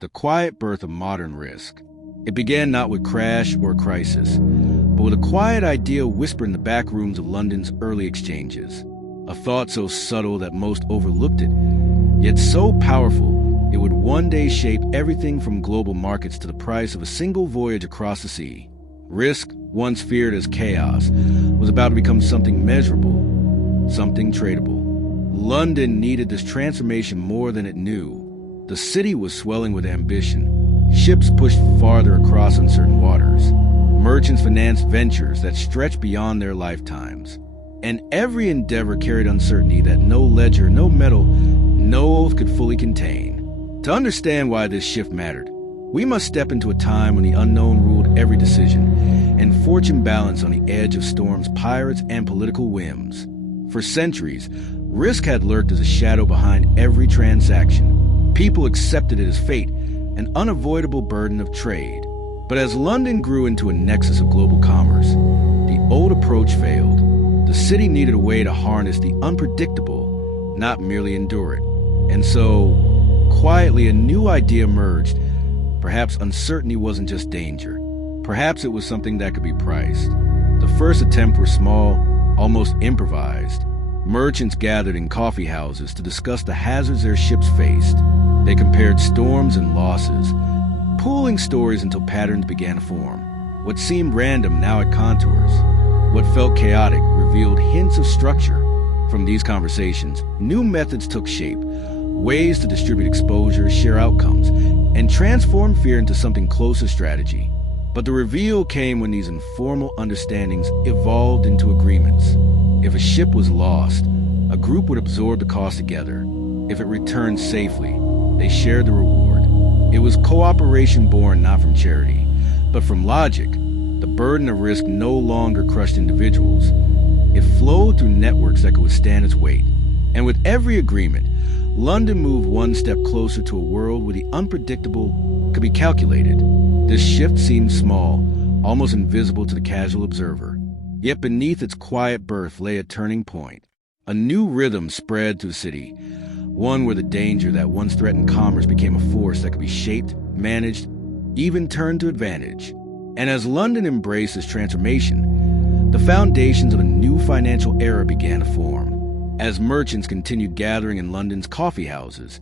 the quiet birth of modern risk. It began not with crash or crisis, but with a quiet idea whispered in the back rooms of London's early exchanges. A thought so subtle that most overlooked it, yet so powerful it would one day shape everything from global markets to the price of a single voyage across the sea. Risk, once feared as chaos, was about to become something measurable, something tradable. London needed this transformation more than it knew. The city was swelling with ambition. Ships pushed farther across uncertain waters. Merchants financed ventures that stretched beyond their lifetimes. And every endeavor carried uncertainty that no ledger, no metal, no oath could fully contain. To understand why this shift mattered, we must step into a time when the unknown ruled every decision, and fortune balanced on the edge of storms, pirates, and political whims. For centuries, risk had lurked as a shadow behind every transaction. People accepted it as fate, an unavoidable burden of trade. But as London grew into a nexus of global commerce, the old approach failed. The city needed a way to harness the unpredictable, not merely endure it. And so, quietly, a new idea emerged. Perhaps uncertainty wasn't just danger. Perhaps it was something that could be priced. The first attempt was small, almost improvised. Merchants gathered in coffee houses to discuss the hazards their ships faced. They compared storms and losses, pooling stories until patterns began to form. What seemed random now had contours. What felt chaotic revealed hints of structure. From these conversations, new methods took shape, ways to distribute exposure, share outcomes, and transform fear into something close to strategy. But the reveal came when these informal understandings evolved into agreements. If a ship was lost, a group would absorb the cost together. If it returned safely, they shared the reward. It was cooperation born not from charity, but from logic. The burden of risk no longer crushed individuals. It flowed through networks that could withstand its weight. And with every agreement, London moved one step closer to a world where the unpredictable could be calculated. This shift seemed small, almost invisible to the casual observer. Yet beneath its quiet birth lay a turning point. A new rhythm spread through the city, one where the danger that once threatened commerce became a force that could be shaped, managed, even turned to advantage. And as London embraced this transformation, the foundations of a new financial era began to form. As merchants continued gathering in London's coffee houses,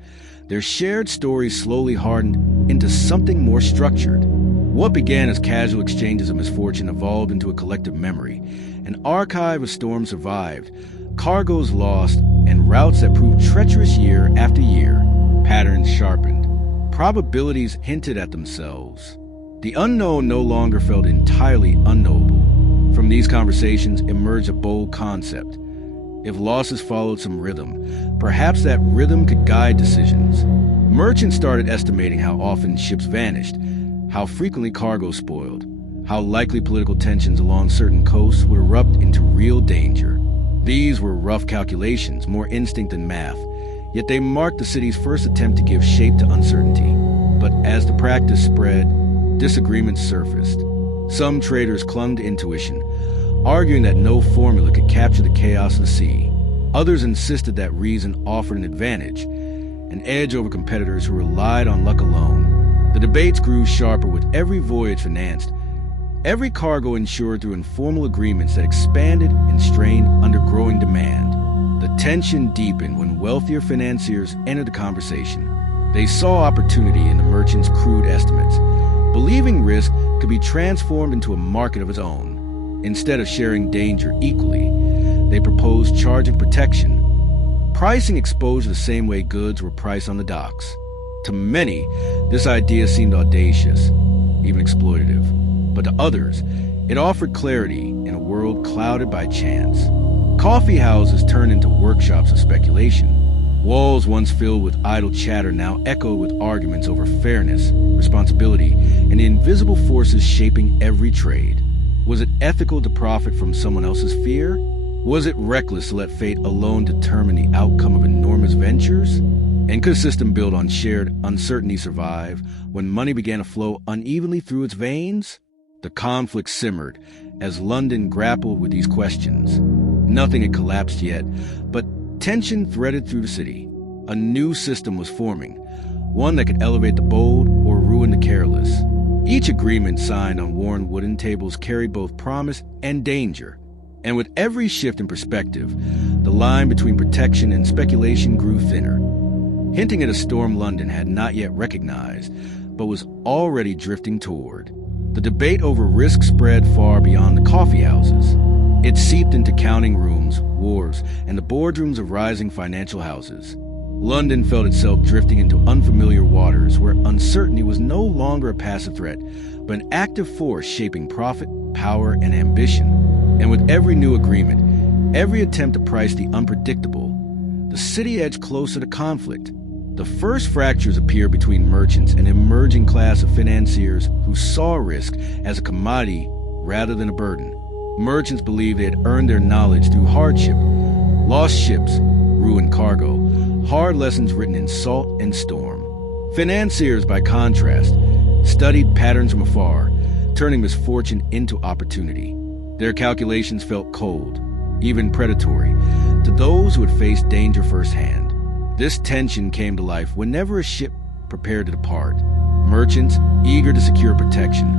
their shared stories slowly hardened into something more structured. What began as casual exchanges of misfortune evolved into a collective memory. An archive of storms survived, cargoes lost, and routes that proved treacherous year after year. Patterns sharpened. Probabilities hinted at themselves. The unknown no longer felt entirely unknowable. From these conversations emerged a bold concept. If losses followed some rhythm, perhaps that rhythm could guide decisions. Merchants started estimating how often ships vanished, how frequently cargo spoiled, how likely political tensions along certain coasts would erupt into real danger. These were rough calculations, more instinct than math, yet they marked the city's first attempt to give shape to uncertainty. But as the practice spread, disagreements surfaced. Some traders clung to intuition, arguing that no formula could capture the chaos of the sea. Others insisted that reason offered an advantage, an edge over competitors who relied on luck alone. The debates grew sharper with every voyage financed, every cargo insured through informal agreements that expanded and strained under growing demand. The tension deepened when wealthier financiers entered the conversation. They saw opportunity in the merchants' crude estimates, believing risk could be transformed into a market of its own. Instead of sharing danger equally, they proposed charging protection, pricing exposure the same way goods were priced on the docks. To many, this idea seemed audacious, even exploitative. But to others, it offered clarity in a world clouded by chance. Coffee houses turned into workshops of speculation. Walls once filled with idle chatter now echoed with arguments over fairness, responsibility, and the invisible forces shaping every trade. Was it ethical to profit from someone else's fear? Was it reckless to let fate alone determine the outcome of enormous ventures? And could a system built on shared uncertainty survive when money began to flow unevenly through its veins? The conflict simmered as London grappled with these questions. Nothing had collapsed yet, but tension threaded through the city. A new system was forming, one that could elevate the bold or ruin the careless. Each agreement signed on worn wooden tables carried both promise and danger, and with every shift in perspective, the line between protection and speculation grew thinner, hinting at a storm London had not yet recognized, but was already drifting toward. The debate over risk spread far beyond the coffee houses. It seeped into counting rooms, wharves, and the boardrooms of rising financial houses. London felt itself drifting into unfamiliar waters where uncertainty was no longer a passive threat, but an active force shaping profit, power, and ambition. And with every new agreement, every attempt to price the unpredictable, the city edged closer to conflict. The first fractures appeared between merchants and an emerging class of financiers who saw risk as a commodity rather than a burden. Merchants believed they had earned their knowledge through hardship, lost ships, ruined cargo, hard lessons written in salt and storm. Financiers, by contrast, studied patterns from afar, turning misfortune into opportunity. Their calculations felt cold, even predatory, to those who had faced danger firsthand. This tension came to life whenever a ship prepared to depart. Merchants, eager to secure protection,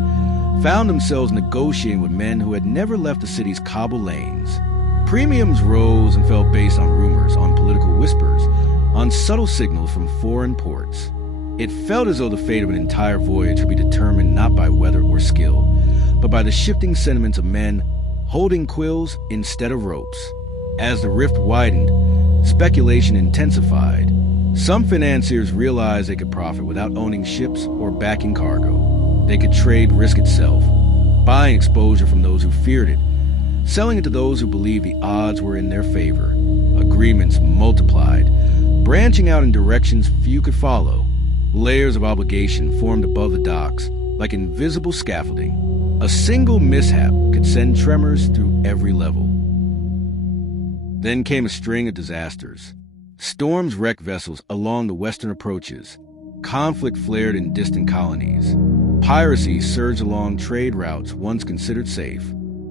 found themselves negotiating with men who had never left the city's cobble lanes. Premiums rose and fell based on rumors, on political whispers, on subtle signals from foreign ports. It felt as though the fate of an entire voyage would be determined not by weather or skill, but by the shifting sentiments of men holding quills instead of ropes. As the rift widened, speculation intensified. Some financiers realized they could profit without owning ships or backing cargo. They could trade risk itself, buying exposure from those who feared it, selling it to those who believed the odds were in their favor. Agreements multiplied, branching out in directions few could follow. Layers of obligation formed above the docks, like invisible scaffolding. A single mishap could send tremors through every level. Then came a string of disasters. Storms wrecked vessels along the western approaches. Conflict flared in distant colonies. Piracy surged along trade routes once considered safe.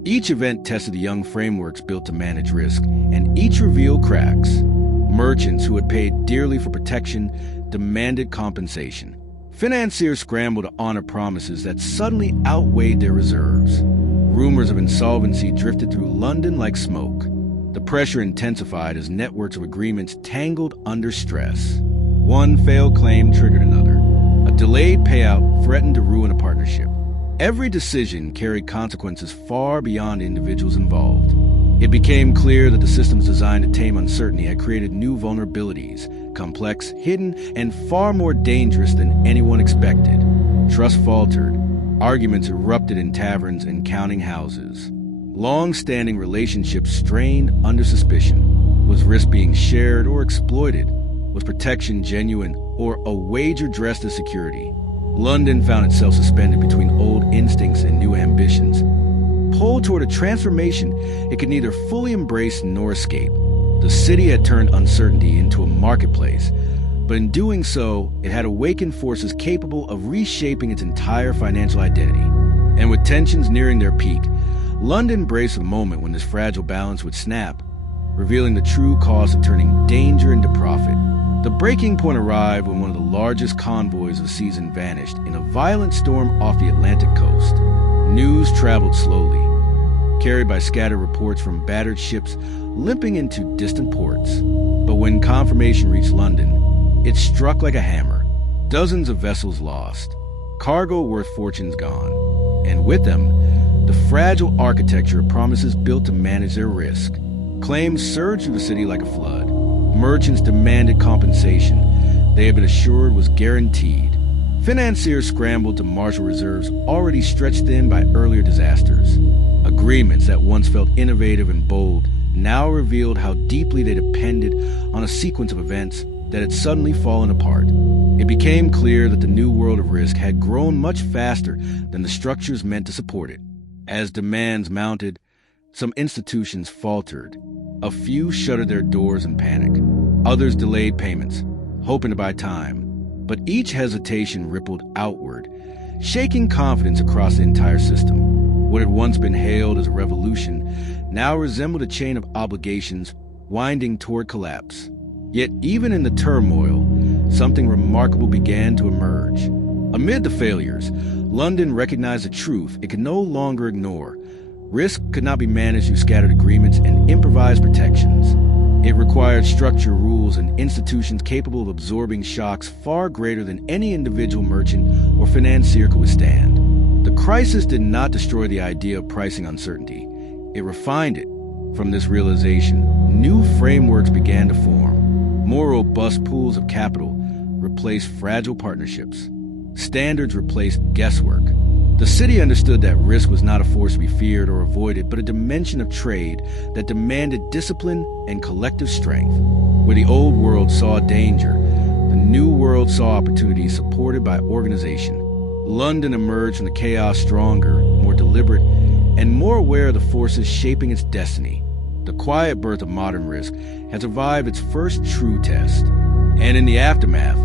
Each event tested the young frameworks built to manage risk, and each revealed cracks. Merchants who had paid dearly for protection demanded compensation. Financiers scrambled to honor promises that suddenly outweighed their reserves. Rumors of insolvency drifted through London like smoke. The pressure intensified as networks of agreements tangled under stress. One failed claim triggered another. A delayed payout threatened to ruin a partnership. Every decision carried consequences far beyond individuals involved. It became clear that the systems designed to tame uncertainty had created new vulnerabilities, complex, hidden, and far more dangerous than anyone expected. Trust faltered. Arguments erupted in taverns and counting houses. Long-standing relationships strained under suspicion. Was risk being shared or exploited? Was protection genuine or a wager dressed as security? London found itself suspended between old instincts and new ambitions. Pulled toward a transformation it could neither fully embrace nor escape. The city had turned uncertainty into a marketplace, but in doing so, it had awakened forces capable of reshaping its entire financial identity. And with tensions nearing their peak, London braced for the moment when this fragile balance would snap, revealing the true cost of turning danger into profit. The breaking point arrived when one of the largest convoys of the season vanished in a violent storm off the Atlantic coast. News traveled slowly, carried by scattered reports from battered ships limping into distant ports. But when confirmation reached London, it struck like a hammer. Dozens of vessels lost, cargo worth fortunes gone, and with them, the fragile architecture of promises built to manage their risk. Claims surged through the city like a flood. Merchants demanded compensation they had been assured was guaranteed. Financiers scrambled to marshal reserves already stretched thin by earlier disasters. Agreements that once felt innovative and bold now revealed how deeply they depended on a sequence of events that had suddenly fallen apart. It became clear that the new world of risk had grown much faster than the structures meant to support it. As demands mounted, some institutions faltered. A few shuttered their doors in panic. Others delayed payments, hoping to buy time. But each hesitation rippled outward, shaking confidence across the entire system. What had once been hailed as a revolution now resembled a chain of obligations winding toward collapse. Yet even in the turmoil, something remarkable began to emerge. Amid the failures, London recognized a truth it could no longer ignore. Risk could not be managed through scattered agreements and improvised protections. It required structure, rules, and institutions capable of absorbing shocks far greater than any individual merchant or financier could withstand. The crisis did not destroy the idea of pricing uncertainty. It refined it. From this realization, new frameworks began to form. More robust pools of capital replaced fragile partnerships. Standards replaced guesswork. The city understood that risk was not a force to be feared or avoided, but a dimension of trade that demanded discipline and collective strength. Where the old world saw danger, the new world saw opportunities supported by organization. London emerged from the chaos stronger, more deliberate, and more aware of the forces shaping its destiny. The quiet birth of modern risk had survived its first true test. And in the aftermath,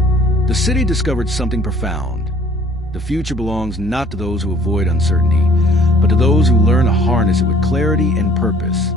the city discovered something profound. The future belongs not to those who avoid uncertainty, but to those who learn to harness it with clarity and purpose.